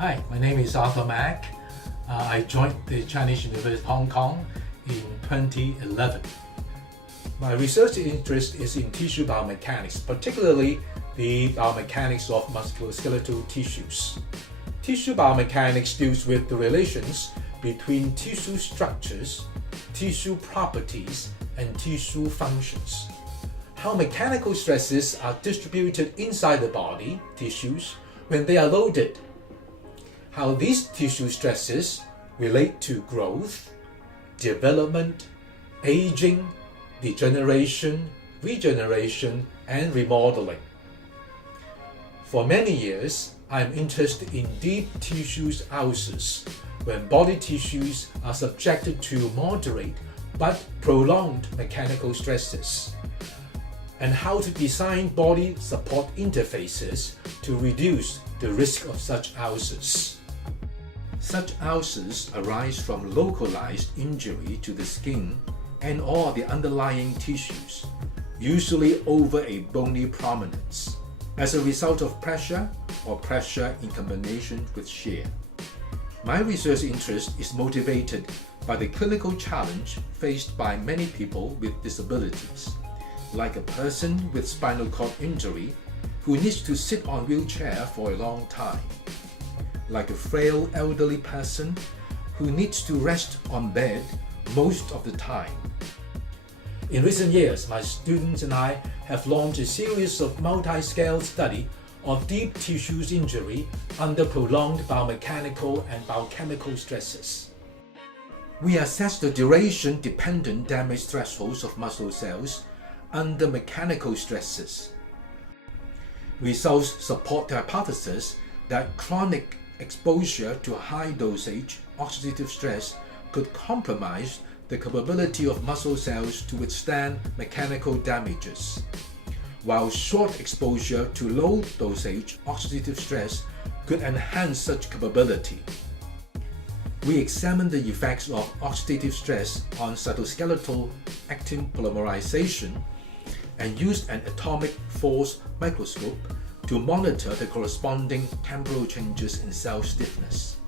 Hi, my name is Arthur Mack. I joined the Chinese University of Hong Kong in 2011. My research interest is in tissue biomechanics, particularly the biomechanics of musculoskeletal tissues. Tissue biomechanics deals with the relations between tissue structures, tissue properties, and tissue functions. How mechanical stresses are distributed inside the body tissues when they are loaded. How these tissue stresses relate to growth, development, aging, degeneration, regeneration, and remodeling. For many years, I am interested in deep tissues ulcers, when body tissues are subjected to moderate but prolonged mechanical stresses, and how to design body support interfaces to reduce the risk of such ulcers. Such ulcers arise from localized injury to the skin and or the underlying tissues, usually over a bony prominence, as a result of pressure or pressure in combination with shear. My research interest is motivated by the clinical challenge faced by many people with disabilities, like a person with spinal cord injury who needs to sit on a wheelchair for a long time, like a frail elderly person who needs to rest on bed most of the time. In recent years, my students and I have launched a series of multi-scale study of deep tissues injury under prolonged biomechanical and biochemical stresses. We assess the duration-dependent damage thresholds of muscle cells under mechanical stresses. Results support the hypothesis that chronic exposure to high-dosage oxidative stress could compromise the capability of muscle cells to withstand mechanical damages, while short exposure to low-dosage oxidative stress could enhance such capability. We examined the effects of oxidative stress on cytoskeletal actin polymerization and used an atomic force microscope to monitor the corresponding temporal changes in cell stiffness.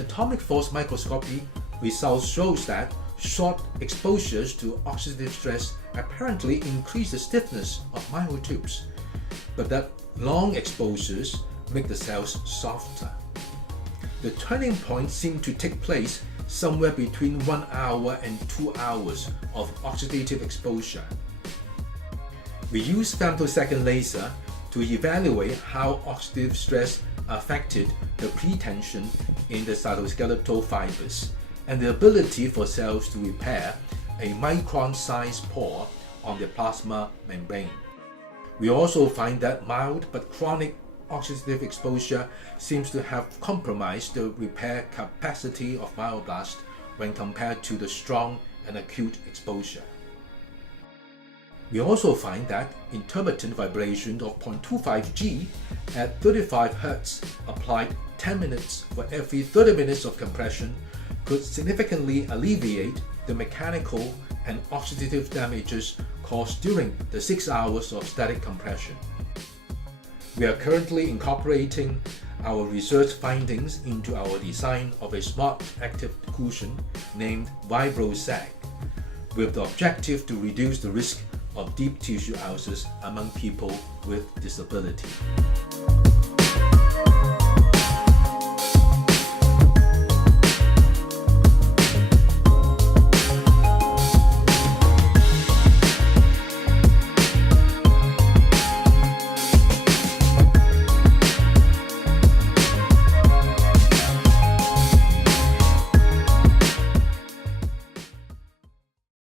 Atomic force microscopy results shows that short exposures to oxidative stress apparently increase the stiffness of myotubes, but that long exposures make the cells softer. The turning point seemed to take place somewhere between 1 hour and 2 hours of oxidative exposure. We used femtosecond laser to evaluate how oxidative stress affected the pretension in the cytoskeletal fibers and the ability for cells to repair a micron-sized pore on the plasma membrane. We also find that mild but chronic oxidative exposure seems to have compromised the repair capacity of myoblasts when compared to the strong and acute exposure. We also find that intermittent vibration of 0.25 G at 35 Hz applied 10 minutes for every 30 minutes of compression could significantly alleviate the mechanical and oxidative damages caused during the 6 hours of static compression. We are currently incorporating our research findings into our design of a smart active cushion named VibroSag, with the objective to reduce the risk of deep tissue ulcers among people with disability.